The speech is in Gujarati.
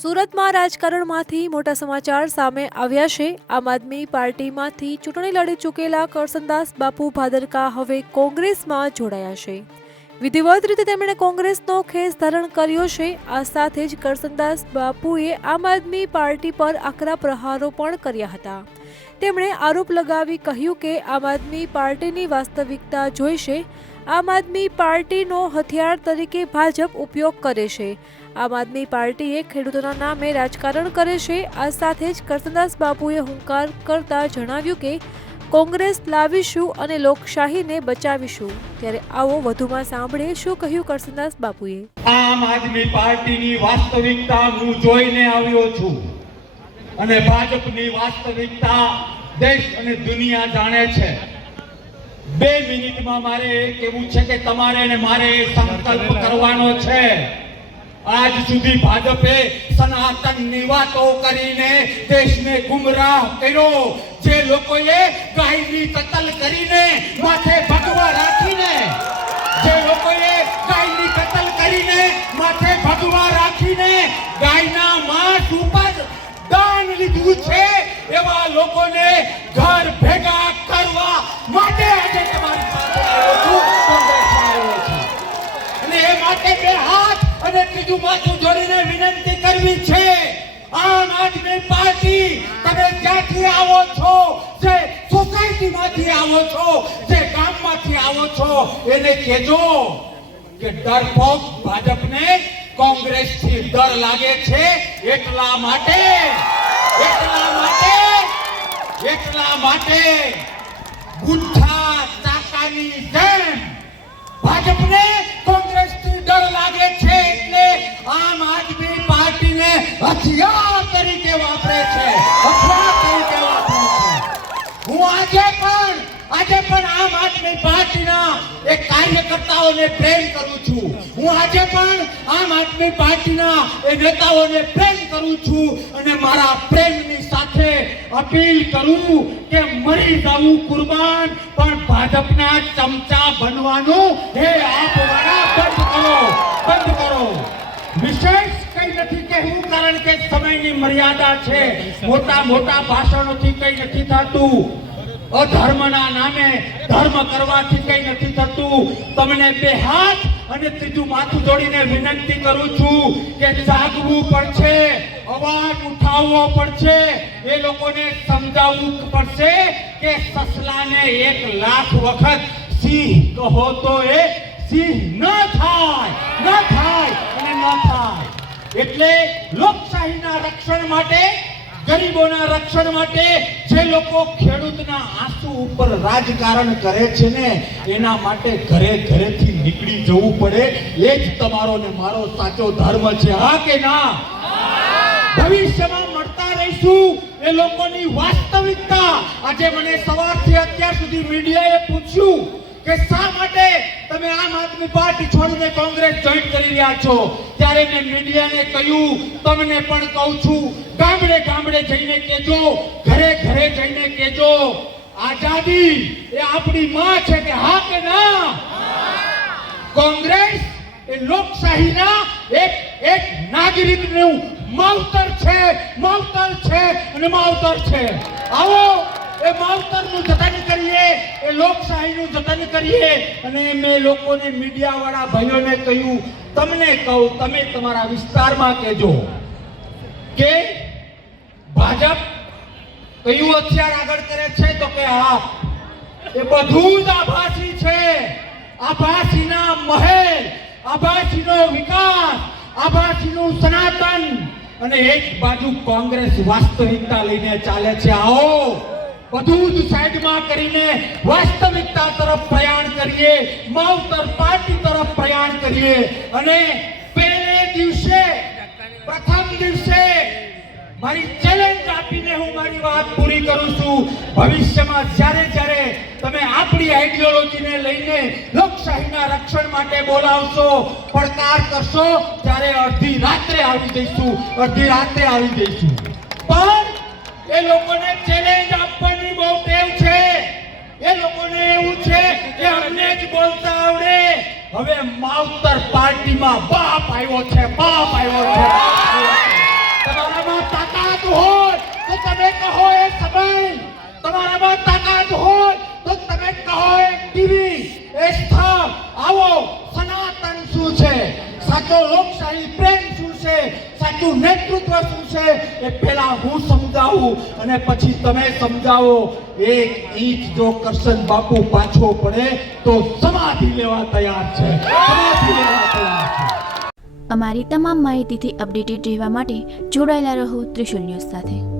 સુરતમાં રાજકારણમાંથી મોટા સમાચાર સામે આવ્યા છે। આમ આદમી પાર્ટીમાંથી ચૂંટણી લડી ચૂકેલા કરસનદાસ બાપુ ભાદરકા હવે કોંગ્રેસમાં જોડાયા છે। વિધિવત રીતે તેમણે કોંગ્રેસનો ખેસ ધારણ કર્યો છે। આ સાથે જ કરસનદાસ બાપુએ આમ આદમી પાર્ટી પર આકરા પ્રહારો પણ કર્યા હતા। તેમણે આરોપ લગાવી કહ્યું કે આમ આદમી પાર્ટીની વાસ્તવિકતા જોઈશે। આમ આદમી પાર્ટીનો હથિયાર તરીકે ભાજપ ઉપયોગ કરે છે। આમ આદમી પાર્ટીએ ખેડૂતોના નામે રાજકારણ કરે છે। આ સાથે જ કરસનદાસ બાપુએ હુંકાર કરતા જણાવ્યું કે કોંગ્રેસ લાવીશું અને લોકશાહીને બચાવીશું। ત્યારે આવો વધુમાં સાંભળીએ શું કહ્યું કરસનદાસ બાપુએ। આમ આદમી પાર્ટીની વાસ્તવિકતા હું જોઈને આવ્યો છું અને ભાજપની વાસ્તવિકતા દેશ અને દુનિયા જાણે છે। 2 મિનિટમાં મારે કહેવું છે કે તમારે અને મારે સંકલ્પ કરવાનો છે। આજ સુધી ભાજપે સનાતનની વાતો કરીને દેશને ગુમરાહ કર્યો। જે લોકોએ ગાયની કતલ કરીને માથે ભગવા રાખીને ગાયના માંસ ઉપર દાન લીધું છે એવા લોકોને ઘર ભેગા કરવા માટે આજે તમારી પાસે આવ્યો છું। અને એ માટે 2 હાથ અને ત્રીજું માથું જોડીને વિનંતી કરવી છે। આમ આદમી પાર્ટી તમે જ્યાંથી આવો છો, જે સોસાયટીમાંથી આવો છો, જે ગામમાંથી આવો છો, એને કહેજો કે ડરપોક ભાજપને કોંગ્રેસથી ડર લાગે છે। એટલા માટે ગુઠ્ઠા ચાકાની જેમ ભાજપને કોંગ્રેસથી ડર લાગે છે એટલે આમ આદમી પાર્ટીને હથિયાર તરીકે વાપરે છે। હું આજે પણ આમ આદમી પાર્ટીના એક કાર્યકર્તાઓને પ્રેમ કરું છું। હું આજે પણ આમ આદમી પાર્ટીના એ નેતાઓને પ્રેમ કરું છું અને મારા પ્રેમની સાથે અપીલ કરું કે મરી જવું કુરબાન પણ ભાજપના ચમચા બનવાનું હે આપવાના બંધ કરો। વિશેષ કઈ નથી કહેવું કારણ કે સમયની મર્યાદા છે। મોટા ભાષણોથી કઈ નથી થતું। અધર્મના નામે ધર્મ કરવાથી કઈ નથી થતું। તમને 2 હાથ અને ત્રીજું માથું જોડીને વિનંતી કરું છું કે જાગવું પડશે, અવાજ ઉઠાવવો પડશે। એ લોકોને સમજાવવું પડશે કે સસલાને 1 લાખ વખત સિંહ કહો તો એ સિંહ ન થાય। એટલે લોકશાહીના રક્ષણ માટે, ગરીબોના રક્ષણ માટે જે લોકો ખેડૂતના આંસુ ઉપર રાજકારણ કરે છે ને એના માટે ઘરેથી નીકળી જવું પડે। એ જ તમારો ને મારો સાચો ધર્મ છે। હા કે ના? ભવિષ્યમાં મળતા રહીશું એ લોકોની વાસ્તવિકતા। આજે મને સવારથી અત્યાર સુધી મીડિયાએ પૂછ્યું કે શા માટે તમે આમ આદમી પાર્ટી છોડીને કોંગ્રેસ જોઈન કરી રહ્યા છો, ત્યારે મેં મીડિયાને કહ્યું, તમને પણ કહું છું, ગામડે જઈને કહેજો, ઘરે જઈને કહેજો, આઝાદી એ આપણી માં છે કે હા કે ના? કોંગ્રેસ એ લોકશાહીના એક નાગરિકનું માવતર છે અને માવતર છે। આવો એ માવતરનું જતન કરીએ, એ લોકશાહીનું જતન કરીએ। અને મેં લોકોને મીડિયાવાળા ભાઈઓને કહ્યું, તમને કહું, તમે તમારા વિસ્તારમાં કહેજો કે ભાજપ કયું હથિયાર આગળ કરે છે તો કે હા, એ બધું જ આભાસી છે। આભાસીના મહેલ, આભાસીનો વિકાસ, આભાસીનું સનાતન, અને એક બાજુ કોંગ્રેસ વાસ્તવિકતા લઈને ચાલે છે। આવો બધું જ સાઈડમાં કરીને વાસ્તવિકતા તરફ પ્રયાણ કરીએ, માવતર પાર્ટી તરફ પ્રયાણ કરીએ। અને પ્રથમ દિવસે મારી ચેલેન્જ આપીને હું મારી વાત પૂરી કરું છું। ભવિષ્યમાં જ્યારે તમે આપણી આઈડિયોલોજીને લઈને લોકશાહીના રક્ષણ માટે બોલાવશો, પડકાર કરશો, ત્યારે અડધી રાત્રે આવી જઈશું। પણ એ લોકોને ચેલેન્જ આપવાની બહુ ટેવ છે। એ લોકોને એવું છે કે અમને જ બોલતા આવડે। હવે માવતર પાર્ટીમાં બાપ આવ્યો છે। સાચું નેતૃત્વ શું છે એ પહેલા હું સમજાવું અને પછી તમે સમજાવો. એક ઇંચ જો કરશન બાપુ પાછો પડે તો સમાધિ લેવા તૈયાર છે, સમાધિ લેવા તૈયાર છે. અમારી તમામ માહિતીથી અપડેટેડ રહેવા માટે જોડાયેલા રહો ત્રિશુલ ન્યૂઝ સાથે.